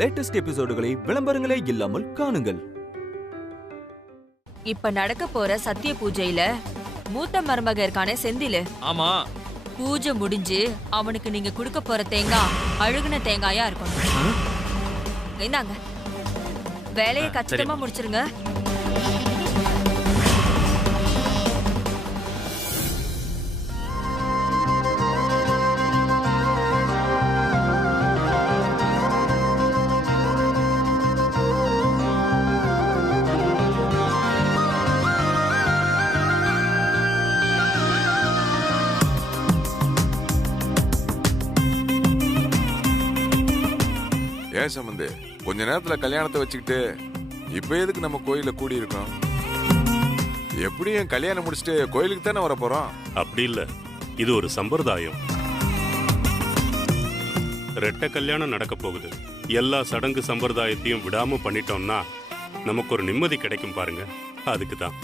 Latest எபிசோடுகளை விளம்பரங்களே இல்லாமல் காணுங்கள். இப்ப நடக்க போற சத்திய பூஜையில மூத்த மருமக இருக்கானே செந்திலு. ஆமா. பூஜை முடிஞ்சு அவனுக்கு நீங்க குடுக்க போற தேங்காய் அழுகுன தேங்காயா இருக்கணும். இந்தாங்க, வேலையை கச்சிதமா முடிச்சிருங்க. ஏன் சம்பந்து, கொஞ்ச நேரத்துல கல்யாணத்தை வச்சுக்கிட்டு இப்ப எதுக்கு நம்ம கோயில கூடி இருக்கோம்? எப்படியும் கல்யாணம் முடிச்சுட்டு கோயிலுக்கு தானே வர போறோம். அப்படி இல்ல, இது ஒரு சம்பிரதாயம். ரெட்டை கல்யாணம் நடக்க போகுது. எல்லா சடங்கு சம்பிரதாயத்தையும் விடாம பண்ணிட்டோம்னா நமக்கு ஒரு நிம்மதி கிடைக்கும் பாருங்க. அதுக்கு தான்.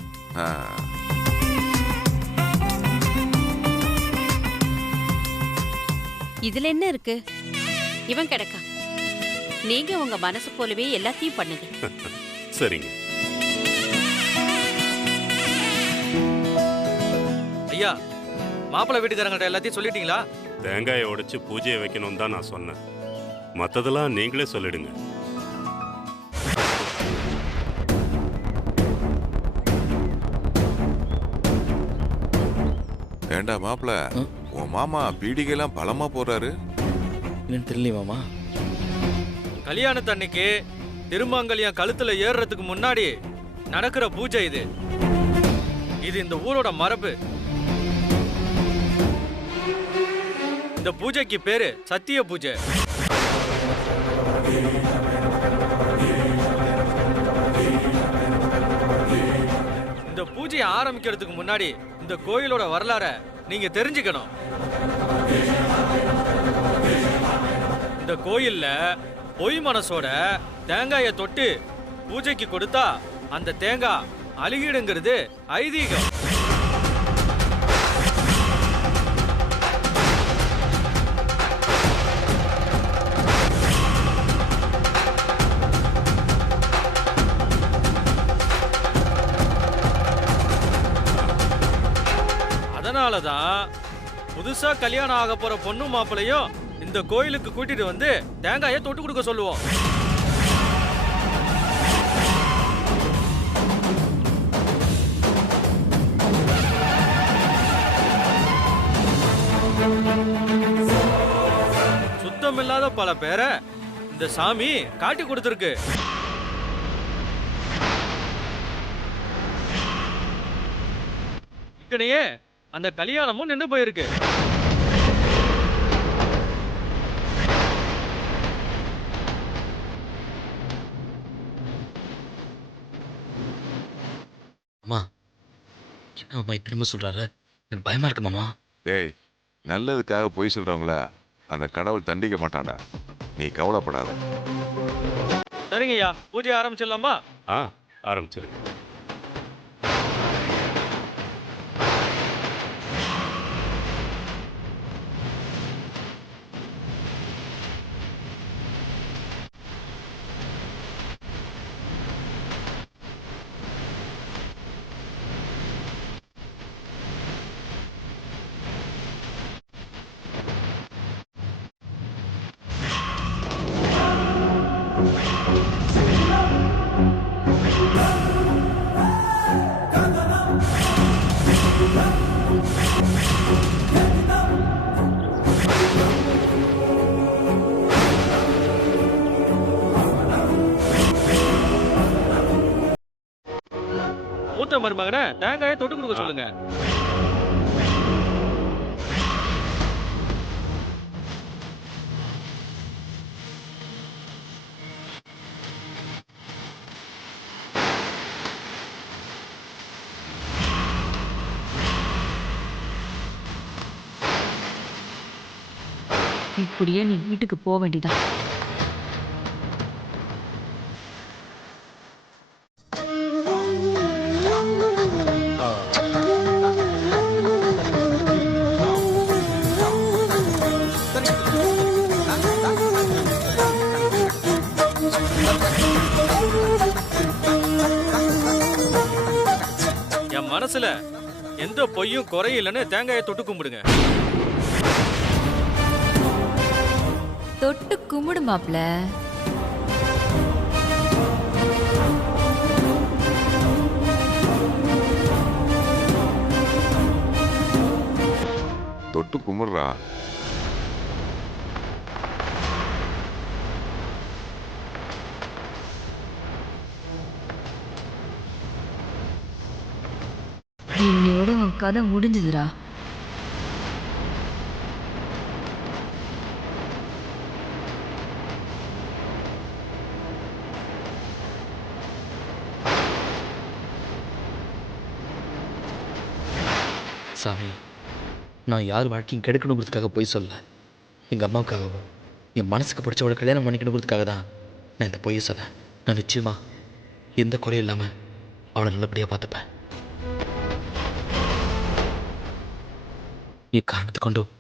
இதுல என்ன இருக்கு? இவன் கிடக்கா. நீங்க உங்க மனசு போலவே எல்லாத்தையும் பண்ணுங்க. சரிங்க ஐயா, மாப்பிள்ளை வீட்டுக்காரங்கள்ட்ட எல்லாத்தையும் சொல்லிட்டீங்களா? தேங்காயை உடைச்சு பூஜையை வைக்கணும் தான் நான் சொன்னேன். மத்ததெல்லாம் நீங்களே சொல்லிடுங்க. ஏண்டா மாப்பிள்ள, உன் மாமா பீடிகைலாம் பலமா போறாரு. என்னன்னு தெரியல மாமா. கல்யாணத்தன்னைக்கு திருமாங்கல்யம் கழுத்துல ஏறுறதுக்கு முன்னாடி நடக்கிற பூஜை இது. இது இந்த ஊரோட மரபு. இந்த பூஜைக்கு பேரு சத்திய பூஜை. இந்த பூஜையை ஆரம்பிக்கிறதுக்கு முன்னாடி இந்த கோயிலோட வரலாறை நீங்க தெரிஞ்சுக்கணும். இந்த கோயில்ல பொய் மனசோட தேங்காயை தொட்டு பூஜைக்கு கொடுத்தா அந்த தேங்காய் அழுகிடுங்கிறது ஐதீகம். அதனாலதான் புதுசா கல்யாணம் ஆக போற பொண்ணு மாப்பிளையும் இந்த கோயிலுக்கு கூட்டிட்டு வந்து தேங்காயை தொட்டு கொடுக்க சொல்லுவோம். சுத்தமில்லாத பல பேரை இந்த சாமி காட்டி கொடுத்திருக்கு. இக்கனையே அந்த கல்யாணமும் நின்று போயிருக்கு. அம்மா, என்ன மாமா திரும்ப சொல்றாரு? எனக்கு பயமா இருக்கு மாமா. டேய், நல்லதுக்காக பொய் சொல்றவங்கள அந்த கடவுள் தண்டிக்க மாட்டான்டா. நீ கவலைப்படாத. சரிங்கய்யா, பூஜை ஆரம்பிச்சிடலாமா? ஆரம்பிச்சிருங்க. மூத்த மருமகனை தேங்காயை தொட்டு கொடுக்க சொல்லுங்க. இப்படியே நீ வீட்டுக்கு போக வேண்டியதான். என் மனசுல எந்த பொய்யும் குறையிலன்னு தேங்காயை தொட்டு கும்பிடுங்க. தொட்டு கும்பிடு மாப்ள. தொட்டு கும்பிடுறா. இன்னையோட உன் கதை முடிஞ்சதுடா. சாமி, நான் யார் வாழ்க்கையும் கெடுக்கணுங்கிறதுக்காக போய் சொல்ல. எங்கள் அம்மாவுக்காகவோ என் மனசுக்கு பிடிச்சவளை கல்யாணம் பண்ணிக்கணுங்கிறதுக்காக தான் நான் இந்த பொய்யை சொல்ல. நான் நிச்சயமா எந்த குறையும் இல்லாமல் அவளை நல்லபடியாக பார்த்துப்பேன். காரணத்தை கொண்டும்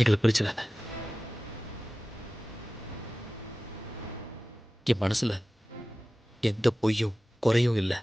எங்களை பிரிச்சிடாத. என் மனசில் எந்த பொய்யும் குறையும் இல்லை.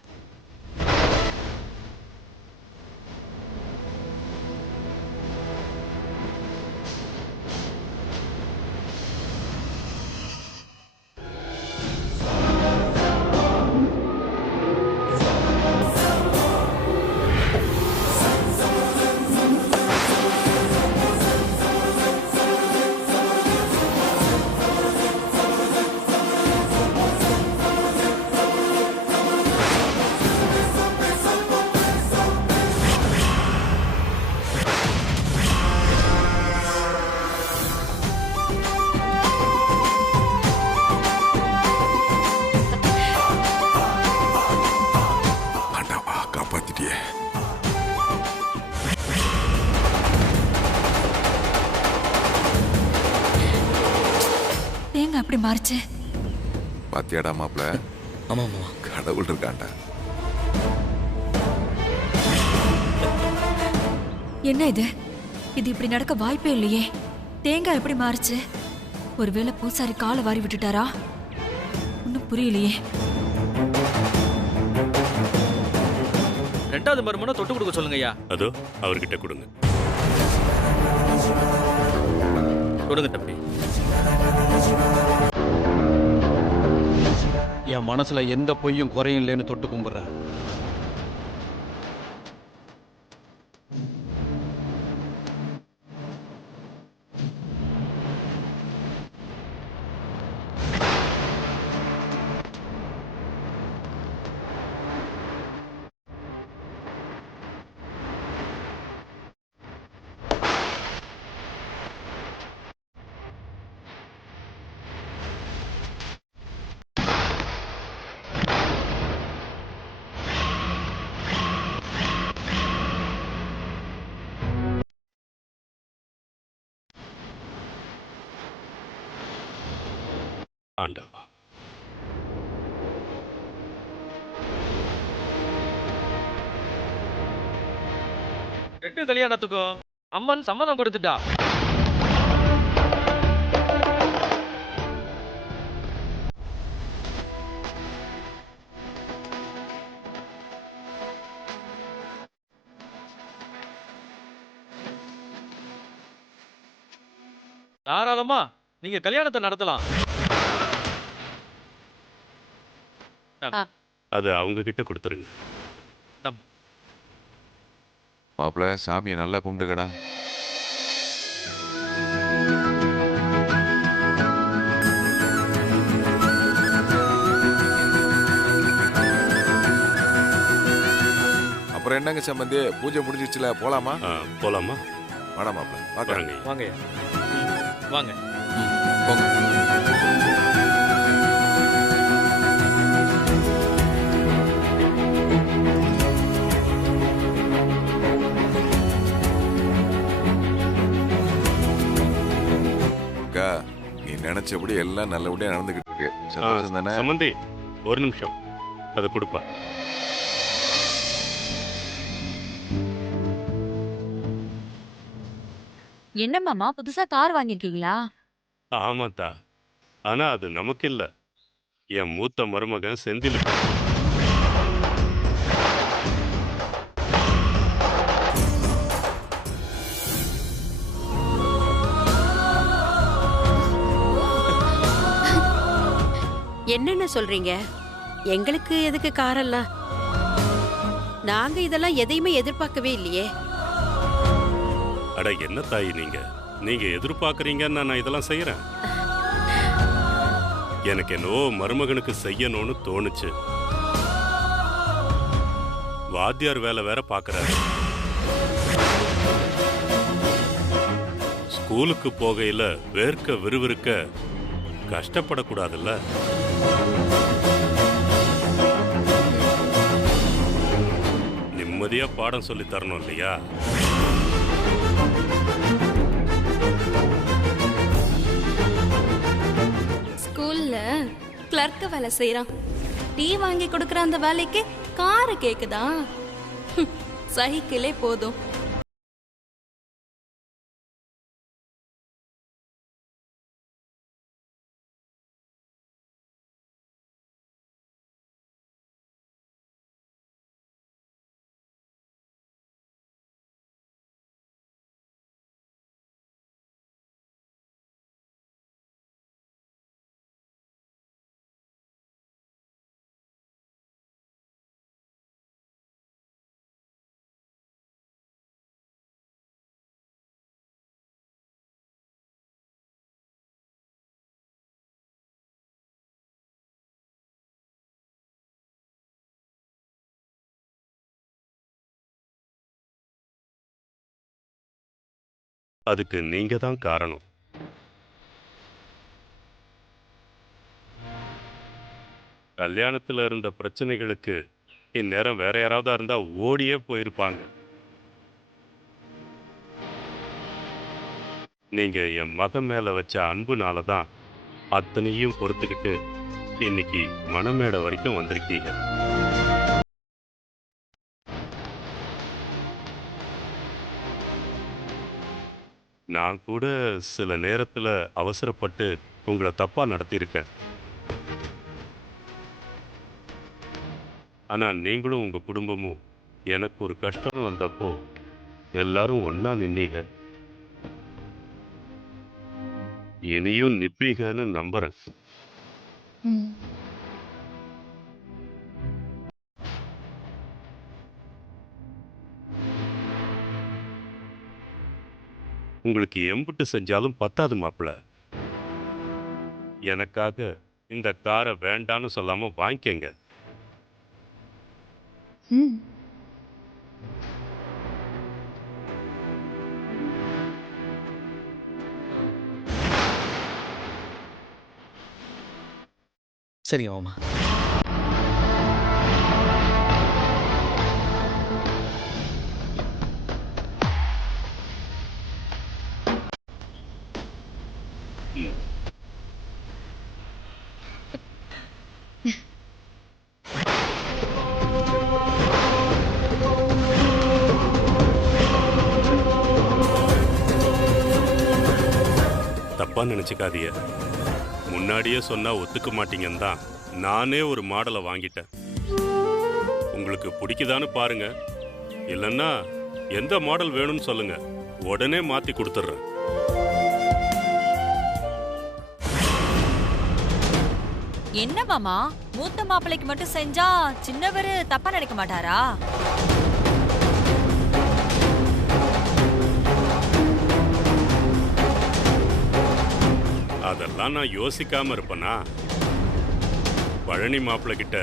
ஆண்டவா, காப்பாத்திட்டியே. ஏங்க அப்படி மாறிச்சு? பாத்தியாடா மாப்பிள, ஆமாம் ஆமாம், கடவுள் இருக்காண்டா. என்ன இது? இது இப்படி நடக்க வாய்ப்பே இல்லையே. தேங்காய் எப்படி மாறுச்சு? ஒருவேளை பூசாரி காலை வாரி விட்டுட்டாரா? ஒன்னும் புரியலையே. ரெண்டாவது மருமனை தொட்டு கொடுக்க சொல்லுங்க ஐயா. அதோ அவர்கிட்ட கொடுங்க. கொடுங்க தம்பி. என் மனசுல எந்த பொய்யும் குறையும் இல்லைன்னு தொட்டு கும்பிடுறேன். ஆண்டவா, ரெண்டு கல்யாணத்துக்கும் அம்மன் சம்மதம் கொடுத்துட்டா. தாராளமா நீங்க கல்யாணத்தை நடத்தலாம். அது அவங்க கிட்ட கொடுத்துருங்க. மாப்பிள, சாமியை நல்லா கும்பிட்டுக்கடா. அப்புறம் என்னங்க சம்பந்தி, பூஜை முடிஞ்சிச்சுல, போலாமா? போலாமா? வாடா மாப்பிள, வாங்க. வாங்க வாங்க. போங்க. அக்கா, நீ நினைச்சபடி எல்லாம் நல்லபடியா நடந்துகிட்டு இருக்கு. சந்தோஷம் தானே? சம்பந்தி, ஒரு நிமிஷம், அதை கொடுப்பா. என்ன மாமா, புதுசா கார் வாங்கிருக்கீங்களா? ஆமாத்தா, ஆனா அது நமக்கு இல்ல, என் மூத்த மருமகன் செந்தில். என்னென்ன சொல்றீங்க? எங்களுக்கு எதுக்கு காரெல்லாம்? நாங்க இதெல்லாம் எதையுமே எதிர்பார்க்கவே இல்லையே. அட என்ன தாயி நீங்க எதிர்பார்க்கறீங்கன்னு நான் இதெல்லாம் செய்யறேன். எனக்கு என்னவோ மருமகனுக்கு செய்யணும்னு தோணுச்சு. வாத்தியார் வேலை வேற பார்க்கறாரு. ஸ்கூலுக்கு போகையில வேர்க்க விறுவிறுக்க கஷ்டப்படக்கூடாதுல்ல. நிம்மதியா பாடம் சொல்லி தரணும் இல்லையா? ஸ்கூல்ல கிளர்க் வேலை செய்யறான். டீ வாங்கி கொடுக்கற அந்த வேலைக்கு காரை கேக்குதா? சைக்கிளே போதும். அதுக்கு நீங்க தான் காரணம். கல்யாணத்துல இருந்த பிரச்சனைகளுக்கு இந்நேரம் வேற யாராவது இருந்தா ஓடியே போயிருப்பாங்க. நீங்க என் மகன் மேல வச்ச அன்புனால தான் அத்தனையும் பொறுத்துக்கிட்டு இன்னைக்கு மணமேடை வரைக்கும் வந்திருக்கீங்க. நான் கூட சில நேரத்துல அவசரப்பட்டு உங்களை தப்பா நடத்தியிருக்கேன். ஆனா நீங்களும் உங்க குடும்பமும் எனக்கு ஒரு கஷ்டம் வந்தப்போ எல்லாரும் ஒன்னா நின்னீங்க. இனியும் நிப்பீங்கன்னு நம்புறேன். உங்களுக்கு எம்புட்டு செஞ்சாலும் பத்தாது மாப்பிள்ள. எனக்காக இந்த காரை வேண்டான்னு சொல்லாம வாங்கிக்கங்க. சரி மாமா. தப்பா நினைச்சுக்காதீங்க. முன்னாடியே சொன்னா ஒத்துக்க மாட்டீங்கன்னு தான் நானே ஒரு மாடலை வாங்கிட்டேன். உங்களுக்கு பிடிக்குதான்னு பாருங்க. இல்லைன்னா எந்த மாடல் வேணும்னு சொல்லுங்க, உடனே மாத்தி கொடுத்துட்றேன். என்ன மாமா, மூத்த மாப்பிள்ளைக்கு மட்டும் செஞ்சா சின்னவரு தப்பா நினைக்க மாட்டாரா? அதெல்லாம் நான் யோசிக்காம இருப்பேனா? பழனி மாப்பிள்ளை கிட்ட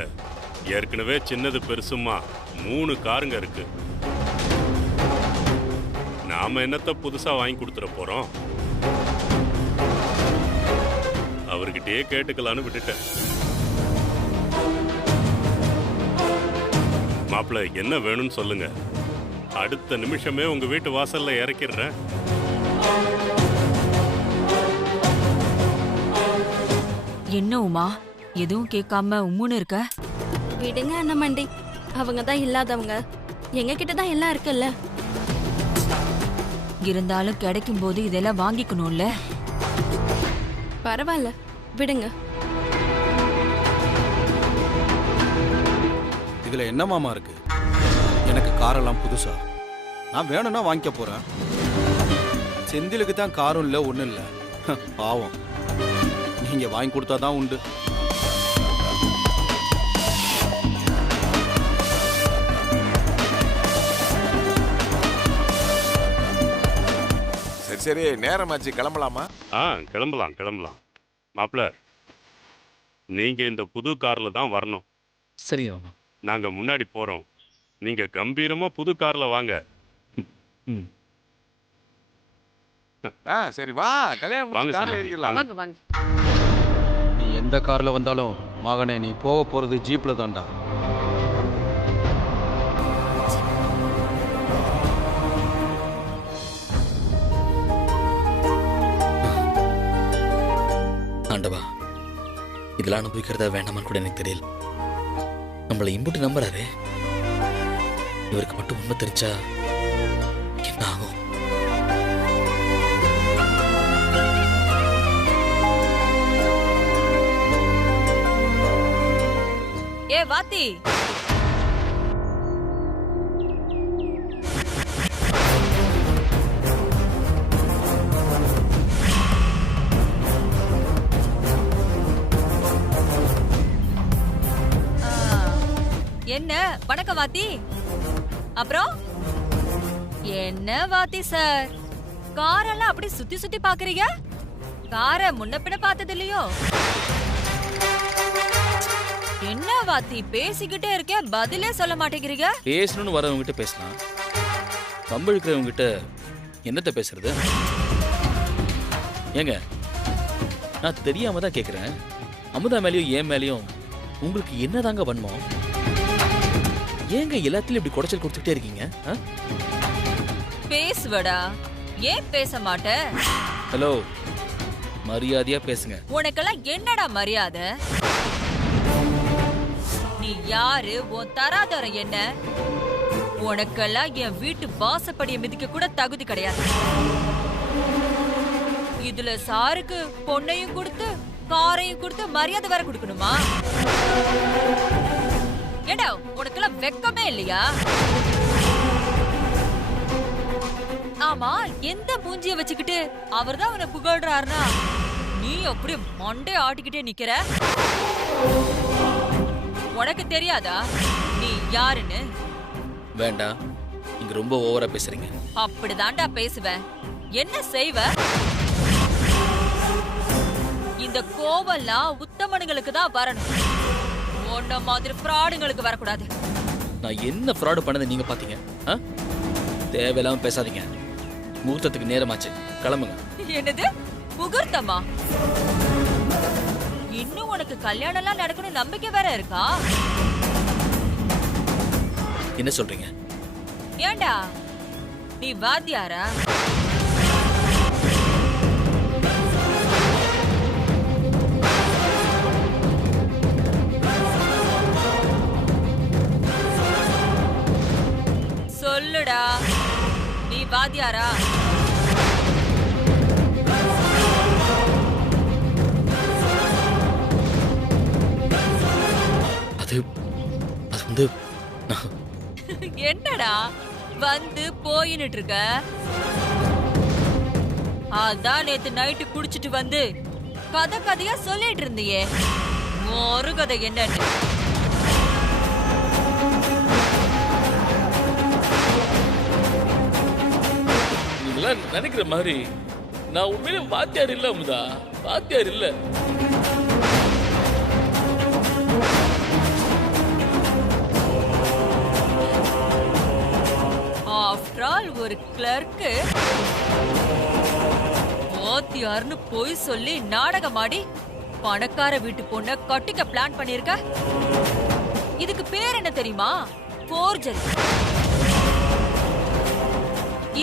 ஏற்கனவே சின்னது பெருசுமா 3 காருங்க இருக்கு. நாம என்னத்த புதுசா வாங்கி கொடுத்துட போறோம்? அவர்கிட்டயே கேட்டுக்கலான்னு விட்டுட்டேன். மாப்பிள்ளை என்ன வேணும்னு சொல்லுங்க, அடுத்த நிமிஷமே உங்க வீட்டு வாசல்ல இறக்கிடுறேன். என்ன உமா, எதுவும் கேட்காம உம்முன்னு இருக்க? விடுங்க அண்ணமண்டி, அவங்க தான் இல்லாதவங்க. எங்க கிட்ட தான் எல்லாம் இருக்குல்ல. இருந்தாலும் கிடைக்கும் போது இதெல்லாம் வாங்கிக்கணும்ல. பரவாயில்ல, விடுங்க. இதுல என்ன மாமா இருக்கு? எனக்கு காரெல்லாம் புதுசா, நான் வேணும்னா வாங்கிக்க போறேன். செந்திலுக்கு தான் காரும் இல்லை, ஒன்றும் இல்லை. பாவம், நீங்க வாங்கி கொடுத்தாதான் உண்டு. சரி சரி, நேரமாச்சு, கிளம்பலாமா? கிளம்பலாம். மாப்பிள்ள, நீங்க இந்த புது கார்ல தான் வரணும். சரி மாமா. நாங்க முன்னாடி போறோம், நீங்க கம்பீரமா புது கார்ல வாங்க. சரி வா, கல்யாணம் கார்ல ஏறிக்கலாம். வாங்க வாங்க. நீ எந்த கார்ல வந்தாலும் மகனே, நீ போக போறது ஜீப்ல தான்டா. ஆண்டவா, இதெல்லாம் அனுபவிக்கிறதா வேண்டாமான்னு கூட எனக்கு தெரியல. நம்மளை இம்புட்டு நம்புறாரு, இவருக்கு மட்டும் உண்மை தெரிஞ்சா என்ன ஆகும்? ஏ வாத்தி, என்ன வணக்கம் வாத்தி. அப்புறம் என்ன வாத்தி சார், காரெல்லாம் அப்படி சுத்தி சுத்தி பாக்குறீங்க? காரை முன்ன பின்ன பார்த்தது இல்லையோ? என்ன வாத்தி பேசிக்கிட்டே இருக்கேன், பதிலே சொல்ல மாட்டேங்கிறீங்க? பேசணும்னு வரவங்க கிட்ட பேசலாம், கம்பழுக்கிறவங்க கிட்ட என்னத்த பேசுறது? ஏங்க, நான் தெரியாம தான் கேக்குறேன். அமுதா மேலேயும் ஏன் மேலேயும் உங்களுக்கு என்னதாங்க வன்மம்? ஏங்க எல்லாத்துலயும் இப்படி குடைச்சல் கொடுத்துக்கிட்டே இருக்கீங்க? பேசுவடா, ஏன் பேச மாட்ட? ஹலோ, மரியாதையா பேசுங்க. உனக்கெல்லாம் என்னடா மரியாதை? நீ யாரு? உன் தராதரம் என்ன? உனக்கெல்லாம் என் வீட்டு வாசப்படியை மிதிக்க கூட தகுதி கிடையாது. இதுல சாருக்கு பொண்ணையும் கொடுத்து காரையும் கொடுத்து மரியாதை வேற கொடுக்கணுமா? ஏடா, உனக்கெல்லாம் வெக்கமே இல்லையா? ஆமா, எந்த மூஞ்சிய வச்சுக்கிட்டு அவர்தான் அவனை புகழ்றாருனா நீ அப்படியே மண்டே ஆட்டிக்கிட்டே நிக்கிற? உனக்கு தெரியாதா நீ யாருன்னு? வேண்டாம், நீங்க ரொம்ப ஓவரா பேசுறீங்க. அப்படிதான்டா பேசுவேன். என்ன செய்வ? இந்த கோவம்லாம் உத்தமனுங்களுக்கு தான் வரணும், உன்ன மாதிரி ஃப்ராடுங்களுக்கு வரக்கூடாது. நான் என்ன ஃப்ராடு பண்ணதை நீங்க பாத்தீங்க? தேவையில்லாம பேசாதீங்க. முகூர்த்தத்துக்கு நேரமாச்சு, கிளம்புங்க. என்னது முகூர்த்தமா? இன்னும் உனக்கு கல்யாணம் எல்லாம் நடக்கணும் நம்பிக்கை வேற இருக்கா? என்ன சொல்றீங்க? ஏண்டா நீ வாத்தியாரா? சொல்லுடா, நீ வாத்தியாரா? அது வந்து என்னடா வந்து போயின்னு இருக்க? அதான் நேத்து நைட்டு குடிச்சிட்டு வந்து கதையா சொல்லிட்டு இருந்தியே, ஒரு கதை என்னன்னு? நீங்களாம் நினைக்கிற மாதிரி நான் உண்மையிலே வாத்தியார் இல்ல அமுதா, வாத்தியார் இல்ல. ஆஃப்டர் ஆல் ஒரு கிளர்க்கு வாத்தியார்னு போய் சொல்லி நாடகமாடி பணக்கார வீட்டு பொண்ண கட்டிக்க பிளான் பண்ணிருக்க. இதுக்கு பேர் என்ன தெரியுமா? போர்ஜரி.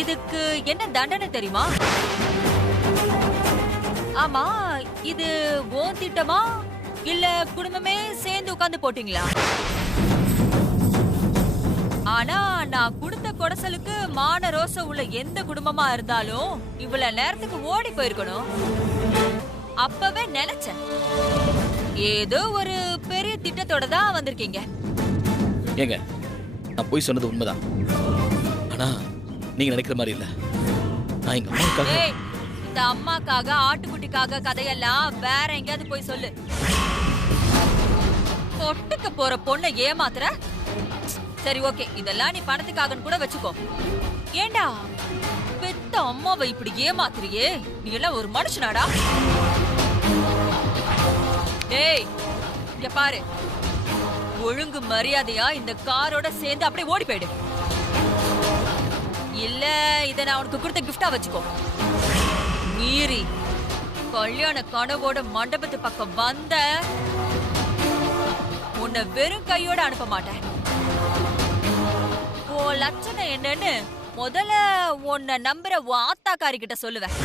இதுக்கு என்ன தண்டனை தெரியுமா? ஆமா, இது உன் திட்டமா இல்ல குடும்பமே சேர்ந்து உட்கார்ந்து போட்டீங்களா? ஆனா நான் கொடுத்த கொடசலுக்கு மான ரோசம் உள்ள எந்த குடும்பமா இருந்தாலும் இவ்வளவு நேரத்துக்கு ஓடி போயிருக்கணும். அப்பவே நினைச்சேன், ஏதோ ஒரு பெரிய திட்டத்தோட தான் வந்திருக்கீங்க. ஏங்க நான் போய் சொன்னது உண்மைதான். ஆனா நீங்க நினைக்கிற மாதிரி இல்ல. நான் எங்க அம்மாவுக்காக ஏய், இந்த அம்மாக்காக ஆட்டுக்குட்டிக்காக கதையெல்லாம் வேற எங்கேயாவது போய் சொல்லு. தொட்டுக்க போற பொண்ணை ஏமாத்துற? சரி ஓகே, இதெல்லாம் நீ பணத்துக்காகன்னு கூட வச்சுக்கோ. ஏண்டா பெத்த அம்மாவை இப்படி ஏமாத்துறியே, நீ எல்லாம் ஒரு மனுஷனாடா? டேய் இங்க பாரு, ஒழுங்கு மரியாதையா இந்த காரோட சேர்ந்து அப்படியே ஓடி போயிடு. இல்ல இத நான் உனக்கு கொடுத்த கிஃப்டா வச்சுக்கோ. மீறி கல்யாண கனவோட மண்டபத்து பக்கம் வந்த உன்னை வெறும் கையோட அனுப்ப மாட்டேன். ஓ லட்சணம் என்னன்னு முதல்ல உன்னை நம்புற உன் ஆத்தாக்காரி கிட்ட சொல்லுவேன்.